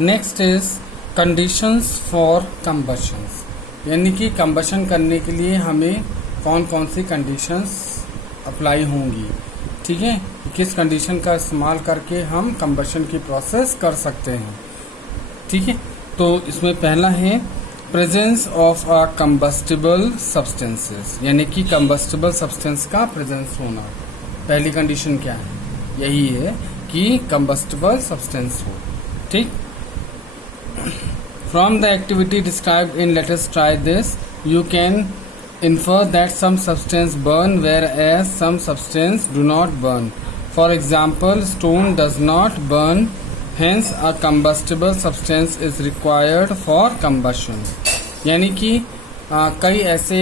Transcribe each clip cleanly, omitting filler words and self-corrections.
Next is conditions for कंबशंस, यानी कि combustion करने के लिए हमें कौन कौन सी कंडीशंस अप्लाई होंगी। ठीक है, किस कंडीशन का इस्तेमाल करके हम कंबशन की प्रोसेस कर सकते हैं। ठीक है, तो इसमें पहला है presence of a combustible substances, यानी कि कंबस्टिबल सब्सटेंस का प्रेजेंस होना। पहली कंडीशन क्या है, यही है कि कंबस्टिबल सब्सटेंस हो। ठीक, from the activity described in let us try this you can infer that some substance burn whereas some substance do not burn. For example, stone does not burn, hence a combustible substance is required for combustion. यानी कि कई ऐसे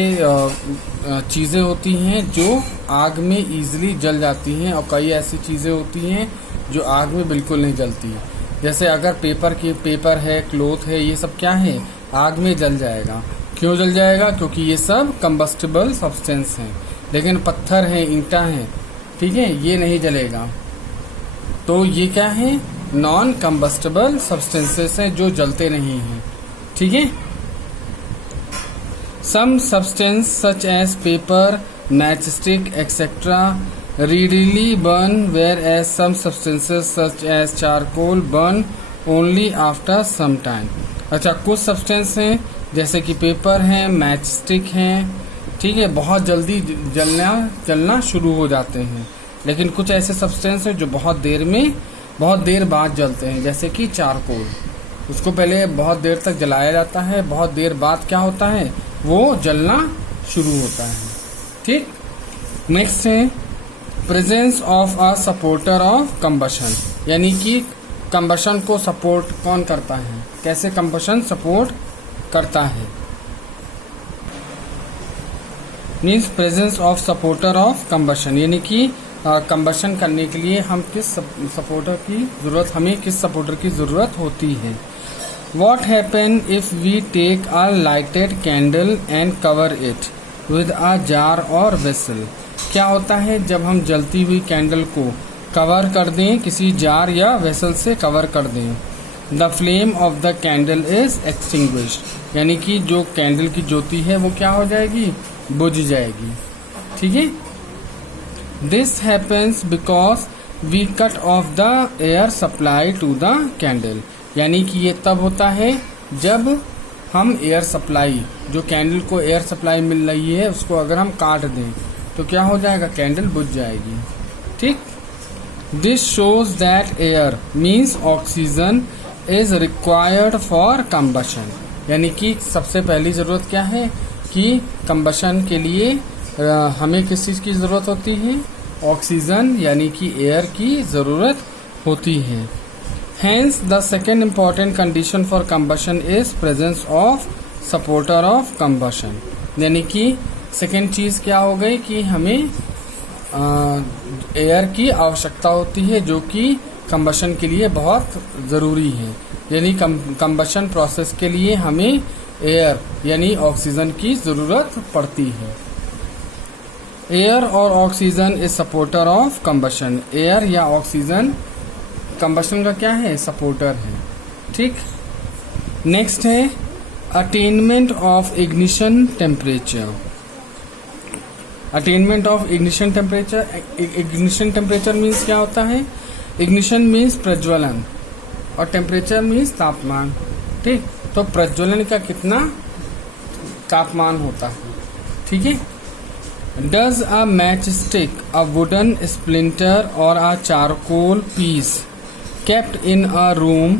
चीज़ें होती हैं जो आग में इजीली जल जाती हैं और कई ऐसी चीज़ें होती हैं जो आग में बिल्कुल नहीं जलती हैं। जैसे अगर पेपर है, क्लॉथ है, ये सब क्या है, आग में जल जाएगा। क्यों जल जाएगा? क्योंकि ये सब कंबस्टिबल सब्सटेंस हैं। लेकिन पत्थर है, ईंटा है, ठीक है, ये नहीं जलेगा। तो ये क्या है, नॉन कंबस्टिबल सब्सटेंसेस हैं जो जलते नहीं हैं। ठीक है, some substance such as paper, match stick etcetera readily burn whereas some substances such as charcoal burn only after some time. अच्छा, कुछ सब्सटेंस हैं जैसे कि पेपर है, मैच स्टिक है, ठीक है, बहुत जल्दी जलना शुरू हो जाते हैं। लेकिन कुछ ऐसे सब्सटेंस हैं जो बहुत देर बाद जलते हैं, जैसे कि चारकोल। उसको पहले बहुत देर तक जलाया जाता है, बहुत देर बाद क्या होता है, वो जलना शुरू होता है। ठीक, नेक्स्ट है presence of a supporter of combustion, यानी कि कंबशन को सपोर्ट कौन करता है, कैसे कंबशन सपोर्ट करता है। Means presence of supporter of combustion, यानी कि कंबशन करने के लिए हमें किस सपोर्टर की जरूरत होती है। What happen if we take a lighted candle and cover it with a jar or vessel? क्या होता है जब हम जलती हुई कैंडल को कवर कर दें, किसी जार या वेसल से कवर कर दें। The flame of the candle is extinguished, यानी कि जो कैंडल की ज्योति है वो क्या हो जाएगी, बुझ जाएगी। ठीक है, this happens because we cut off the air supply to the candle, यानी कि ये तब होता है जब हम एयर सप्लाई, जो कैंडल को एयर सप्लाई मिल रही है, उसको अगर हम काट दें तो क्या हो जाएगा, कैंडल बुझ जाएगी। ठीक, this shows that air means oxygen is required for combustion, यानी कि सबसे पहली जरूरत क्या है कि कंबशन के लिए हमें किस चीज की जरूरत होती है, ऑक्सीजन यानी कि एयर की जरूरत होती है। Hence, the second important condition for combustion is presence of supporter of combustion, यानी कि सेकेंड चीज क्या हो गई कि हमें एयर की आवश्यकता होती है, जो कि कंबशन के लिए बहुत जरूरी है। यानी कंबशन प्रोसेस के लिए हमें एयर यानी ऑक्सीजन की जरूरत पड़ती है। एयर और oxygen is supporter of combustion, air या ऑक्सीजन कंबशन का क्या है, सपोर्टर है। ठीक, नेक्स्ट है attainment of ignition temperature. Attainment of ignition temperature, ignition temperature means क्या होता है, इग्निशन मीन्स प्रज्वलन और टेम्परेचर मीन्स तापमान। ठीक, तो प्रज्वलन का कितना तापमान होता है। ठीक है, does a match stick, a wooden splinter और a charcoal piece kept in a room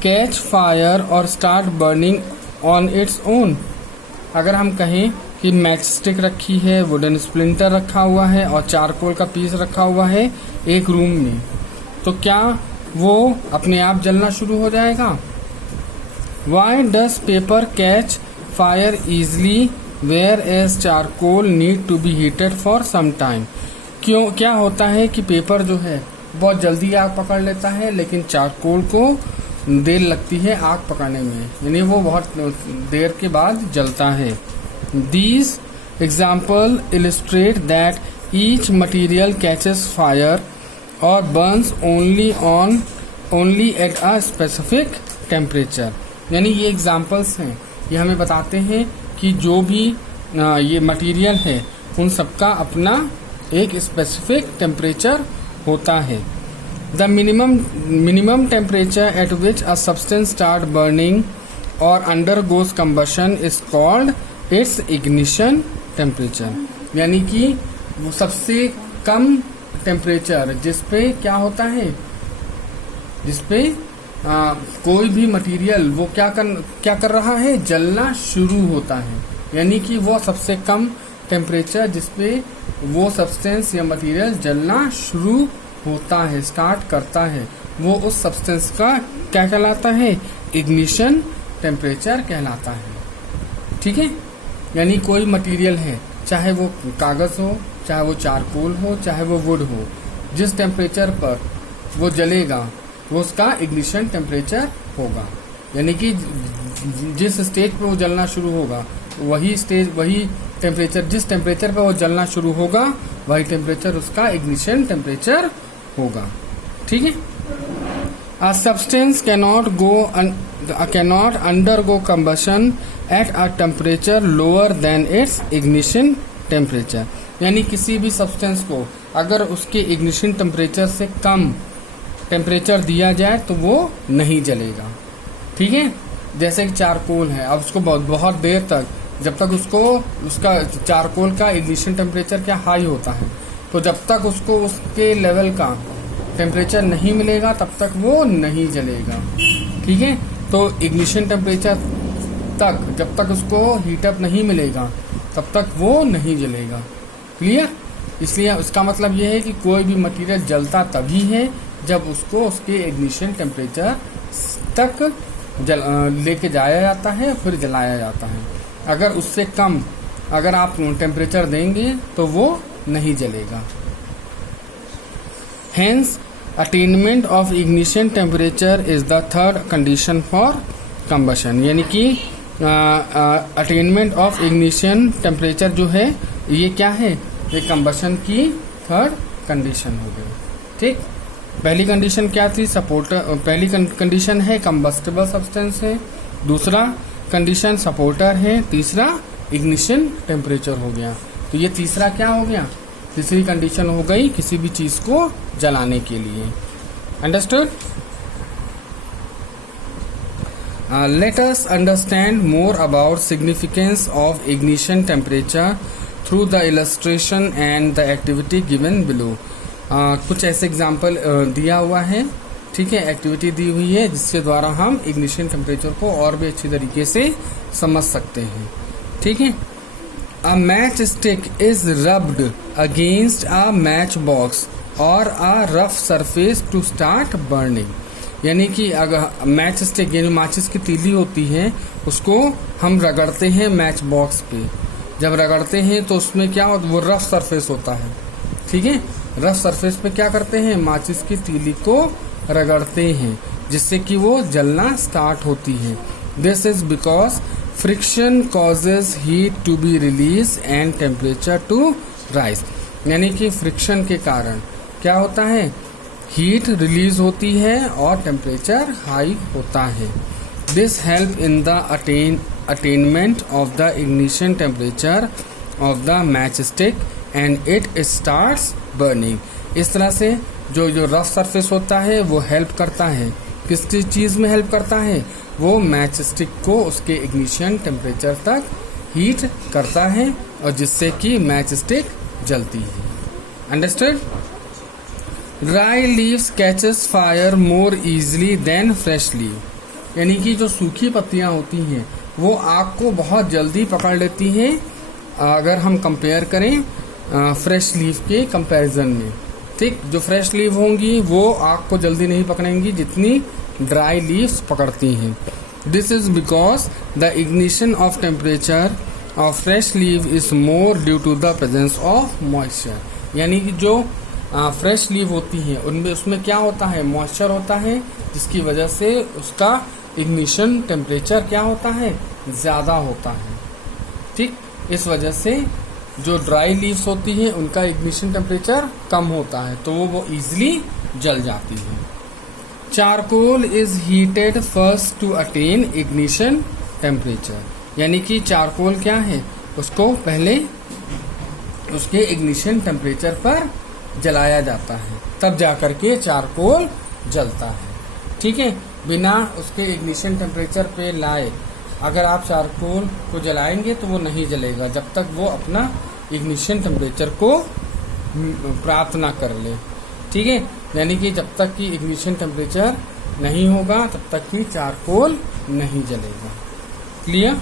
catch fire or start burning on its own? अगर हम कहें कि मैच स्टिक रखी है, वुडन स्प्लिंटर रखा हुआ है और चारकोल का पीस रखा हुआ है एक रूम में, तो क्या वो अपने आप जलना शुरू हो जाएगा? Why does paper catch fire easily whereas charcoal need to be heated for some time? क्यों, क्या होता है कि पेपर जो है बहुत जल्दी आग पकड़ लेता है, लेकिन चारकोल को देर लगती है आग पकड़ने में, यानी वो बहुत देर के बाद जलता है। These example illustrate that each material catches fire or burns only at a specific temperature. यानी ये एग्जाम्पल्स हैं, ये हमें बताते हैं कि जो भी ये मटेरियल है उन सबका अपना एक स्पेसिफिक टेम्परेचर होता है। The minimum temperature at which a substance start burning और undergoes combustion is called its ignition temperature. यानी कि वो सबसे कम टेम्परेचर जिसपे क्या होता है, जिसपे कोई भी मटेरियल वो क्या कर रहा है, जलना शुरू होता है। यानी कि वो सबसे कम टेम्परेचर जिसपे वो सब्सटेंस या मटेरियल जलना शुरू होता है, स्टार्ट करता है, वो उस सब्सटेंस का क्या कहलाता है, इग्निशन टेम्परेचर कहलाता है। ठीक है, यानी कोई मटेरियल है, चाहे वो कागज हो, चाहे वो चारकोल हो, चाहे वो वुड हो, जिस टेम्परेचर पर वो जलेगा वो उसका इग्निशन टेम्परेचर होगा। यानी कि जिस स्टेज पर वो जलना शुरू होगा वही टेम्परेचर, जिस टेम्परेचर पर वो जलना शुरू होगा वही टेम्परेचर उसका इग्निशन टेम्परेचर होगा। ठीक है। A substance cannot undergo combustion at a temperature lower than its ignition temperature। यानी किसी भी सब्सटेंस को अगर उसके इग्निशन टेम्परेचर से कम टेम्परेचर दिया जाए तो वो नहीं जलेगा। ठीक है। जैसे कि चारकोल है, अब उसको बहुत देर तक, जब तक उसका चारकोल का इग्निशन टेम्परेचर क्या हाई होता है, तो जब तक उसको उसके लेवल का टेम्परेचर नहीं मिलेगा तब तक वो नहीं जलेगा। ठीक है। तो इग्निशन टेम्परेचर तक जब तक उसको हीटअप नहीं मिलेगा तब तक वो नहीं जलेगा। क्लियर। इसलिए उसका मतलब ये है कि कोई भी मटेरियल जलता तभी है जब उसको उसके इग्निशन टेम्परेचर तक लेके जाया जाता है, फिर जलाया जाता है। अगर उससे कम अगर आप टेम्परेचर देंगे तो वो नहीं जलेगा। Hence, attainment of ignition temperature is the third condition for combustion। यानी कि अटेनमेंट ऑफ इग्निशन टेम्परेचर जो है ये क्या है, ये कंबशन की थर्ड कंडीशन हो गई। ठीक। पहली कंडीशन क्या थी, सपोर्टर। पहली कंडीशन है कंबस्टेबल सब्सटेंस है, दूसरा कंडीशन सपोर्टर है, तीसरा इग्निशन टेम्परेचर हो गया। तो ये तीसरा क्या हो गया, तीसरी कंडीशन हो गई किसी भी चीज को जलाने के लिए। Understood. Let us understand more about significance of ignition temperature through the illustration and the activity given below. कुछ ऐसे एग्जाम्पल दिया हुआ है। ठीक है, एक्टिविटी दी हुई है जिसके द्वारा हम इग्निशन टेम्परेचर को और भी अच्छी तरीके से समझ सकते हैं। ठीक है। A matchstick is rubbed against a matchbox or a rough surface to start burning। यानी कि अगर मैच स्टिक यानी माचिस की तीली होती है उसको हम रगड़ते हैं मैच बॉक्स पे। जब रगड़ते हैं तो उसमें क्या होता है, वो रफ सरफेस होता है। ठीक है। रफ सरफेस पे क्या करते हैं, माचिस की तीली को रगड़ते हैं जिससे कि वो जलना स्टार्ट होती है। This is because friction causes heat to be release and temperature to rise. यानी कि फ्रिक्शन के कारण क्या होता है, हीट रिलीज होती है और टेम्परेचर हाई होता है। This help in the attainment of the ignition temperature of the match stick and it starts burning. इस तरह से जो रफ सरफेस होता है वो हेल्प करता है, किस चीज में हेल्प करता है, वो मैच स्टिक को उसके इग्निशन टेम्परेचर तक हीट करता है और जिससे कि मैच स्टिक जलती है। Understood. Dry leaves catches fire more easily than fresh leave. यानी कि जो सूखी पत्तियां होती हैं वो आग को बहुत जल्दी पकड़ लेती हैं अगर हम कंपेयर करें फ्रेश लीव के कंपैरिजन में। ठीक। जो फ्रेश लीव होंगी वो आग को जल्दी नहीं पकड़ेंगी जितनी ड्राई लीव्स पकड़ती हैं। This is because the ignition of temperature of fresh leave is more due to the presence of moisture. यानी कि जो फ्रेश लीव होती है उनमें उसमें क्या होता है, मॉइस्चर होता है, जिसकी वजह से उसका इग्निशन टेम्परेचर क्या होता है, ज्यादा होता है। ठीक। इस वजह से जो ड्राई लीव्स होती है उनका इग्निशन टेम्परेचर कम होता है तो वो इजीली जल जाती है। Charcoal is heated first to attain ignition temperature, यानी कि चारकोल क्या है, उसको पहले उसके इग्निशन टेम्परेचर पर जलाया जाता है, तब जाकर के चारकोल जलता है। ठीक है, बिना उसके इग्निशन टेम्परेचर पे लाए अगर आप चारकोल को जलाएंगे तो वो नहीं जलेगा जब तक वो अपना इग्निशन टेम्परेचर को प्राप्त ना कर ले। ठीक है, यानी कि जब तक कि इग्निशन टेम्परेचर नहीं होगा तब तक कि चारकोल नहीं जलेगा। क्लियर?